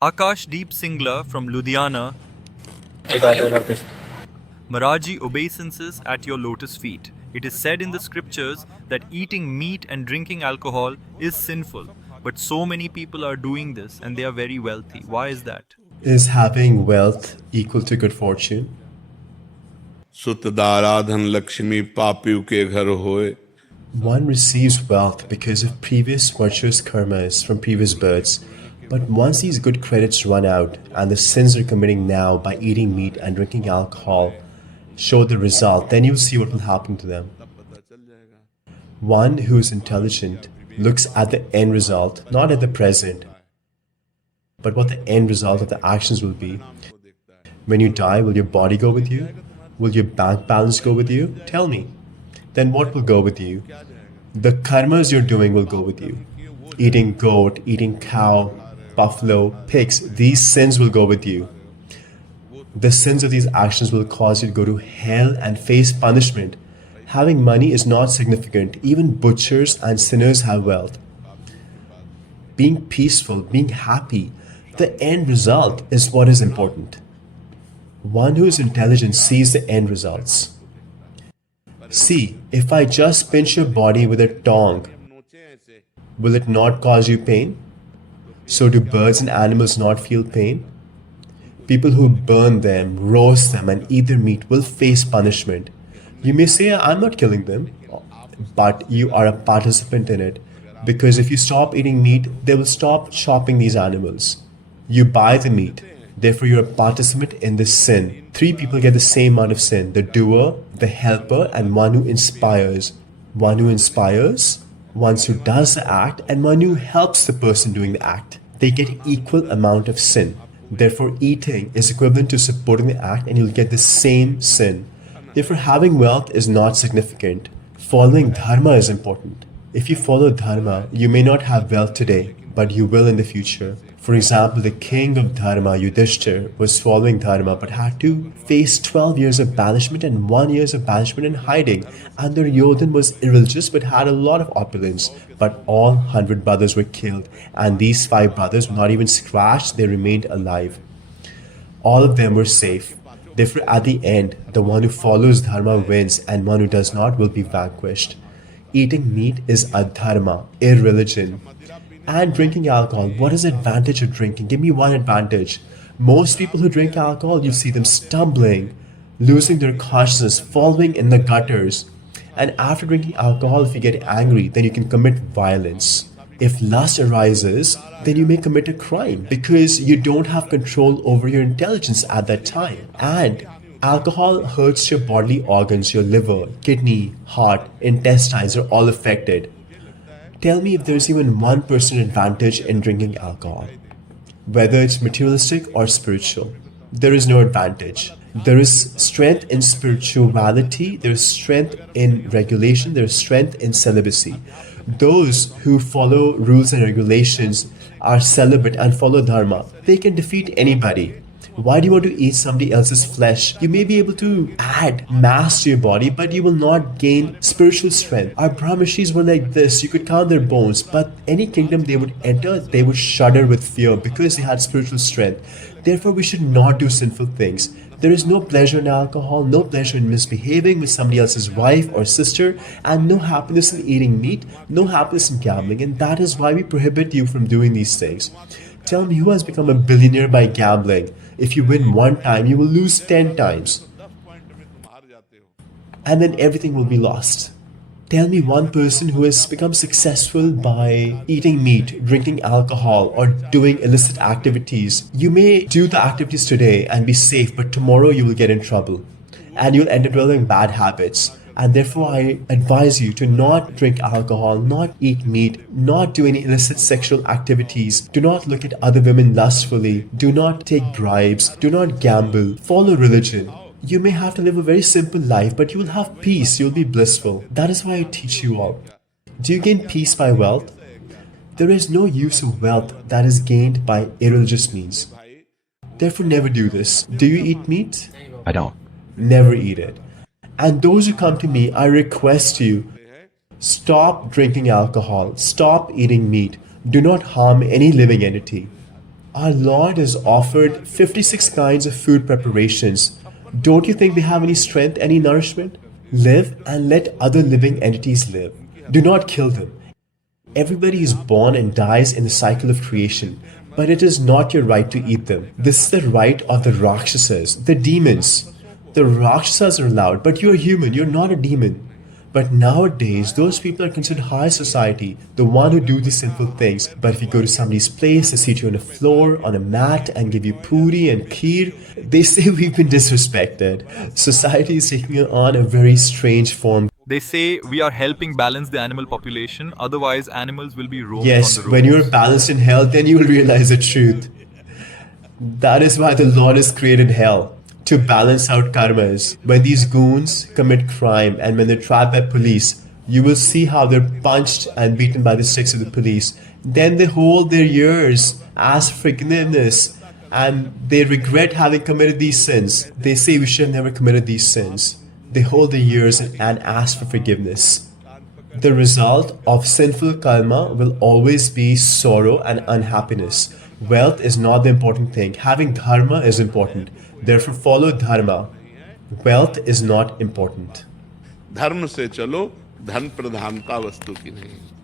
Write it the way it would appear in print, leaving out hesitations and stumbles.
Akashdeep Singla from Ludhiana. Maharaji obeisances at your lotus feet. It is said in the scriptures that eating meat and drinking alcohol is sinful. But so many people are doing this and they are very wealthy. Why is that? Is having wealth equal to good fortune? सुतदाराधन Lakshmi पापियों के घर होए. One receives wealth because of previous virtuous karmas from previous births. But once these good credits run out and the sins they're committing now by eating meat and drinking alcohol show the result, then you'll see what will happen to them. One who is intelligent looks at the end result, not at the present, but what the end result of the actions will be. When you die, will your body go with you? Will your bank balance go with you? Tell me. Then what will go with you? The karmas you're doing will go with you. Eating goat, eating cow, buffalo, pigs, these sins will go with you. The sins of these actions will cause you to go to hell and face punishment. Having money is not significant. Even butchers and sinners have wealth. Being peaceful, being happy, the end result is what is important. One who is intelligent sees the end results. See, if I just pinch your body with a tongue, will it not cause you pain? So do birds and animals not feel pain? People who burn them, roast them and eat their meat will face punishment. You may say, I'm not killing them, but you are a participant in it. Because if you stop eating meat, they will stop chopping these animals. You buy the meat, therefore you're a participant in this sin. Three people get the same amount of sin: the doer, the helper, and one who inspires. One who inspires, one who does the act, and one who helps the person doing the act. They get equal amount of sin. Therefore, eating is equivalent to supporting the act and you'll get the same sin. Therefore, having wealth is not significant. Following dharma is important. If you follow dharma, you may not have wealth today, but you will in the future. For example, the king of Dharma, Yudhishthir, was following Dharma but had to face 12 years of banishment and 1 year of banishment and hiding. And Duryodhan was irreligious but had a lot of opulence. But all 100 brothers were killed, and these 5 brothers were not even scratched, they remained alive. All of them were safe. Therefore, at the end, the one who follows Dharma wins, and one who does not will be vanquished. Eating meat is adharma, irreligion. And drinking alcohol, what is the advantage of drinking? Give me one advantage. Most people who drink alcohol, you see them stumbling, losing their consciousness, falling in the gutters. And after drinking alcohol, if you get angry, then you can commit violence. If lust arises, then you may commit a crime because you don't have control over your intelligence at that time. And alcohol hurts your bodily organs, your liver, kidney, heart, intestines are all affected. Tell me if there's even 1% advantage in drinking alcohol. Whether it's materialistic or spiritual, there is no advantage. There is strength in spirituality, there is strength in regulation, there is strength in celibacy. Those who follow rules and regulations, are celibate and follow dharma, they can defeat anybody. Why do you want to eat somebody else's flesh? You may be able to add mass to your body, but you will not gain spiritual strength. Our Brahmishis were like this. You could count their bones, but any kingdom they would enter, they would shudder with fear because they had spiritual strength. Therefore, we should not do sinful things. There is no pleasure in alcohol, no pleasure in misbehaving with somebody else's wife or sister, and no happiness in eating meat, no happiness in gambling, and that is why we prohibit you from doing these things. Tell me, who has become a billionaire by gambling? If you win one time, you will lose 10 times. And then everything will be lost. Tell me one person who has become successful by eating meat, drinking alcohol, or doing illicit activities. You may do the activities today and be safe, but tomorrow you will get in trouble. And you'll end up developing bad habits. And therefore, I advise you to not drink alcohol, not eat meat, not do any illicit sexual activities. Do not look at other women lustfully. Do not take bribes. Do not gamble. Follow religion. You may have to live a very simple life, but you will have peace. You'll be blissful. That is why I teach you all. Do you gain peace by wealth? There is no use of wealth that is gained by irreligious means. Therefore, never do this. Do you eat meat? I don't. Never eat it. And those who come to me, I request you, stop drinking alcohol, stop eating meat, do not harm any living entity. Our Lord is offered 56 kinds of food preparations. Don't you think they have any strength, any nourishment? Live and let other living entities live. Do not kill them. Everybody is born and dies in the cycle of creation, but it is not your right to eat them. This is the right of the Rakshasas, the demons. The Rakshasas are allowed, but you're human, you're not a demon. But nowadays, those people are considered high society, the one who do the sinful things. But if you go to somebody's place, they seat you on a floor, on a mat, and give you puri and kheer, they say we've been disrespected. Society is taking on a very strange form. They say we are helping balance the animal population, otherwise animals will be roaming Yes, on the roads. when you're balanced in hell, then you will realize the truth. That is why the Lord has created hell, to balance out karmas. When these goons commit crime and when they're trapped by police, you will see how they're punched and beaten by the sticks of the police. Then they hold their ears, ask forgiveness, and they regret having committed these sins. They say we should have never committed these sins. They hold their ears and ask for forgiveness. The result of sinful karma will always be sorrow and unhappiness. Wealth is not the important thing. Having dharma is important. Therefore, follow dharma. Wealth is not important. धर्म से चलो, धन प्रधानता वस्तु की नहीं।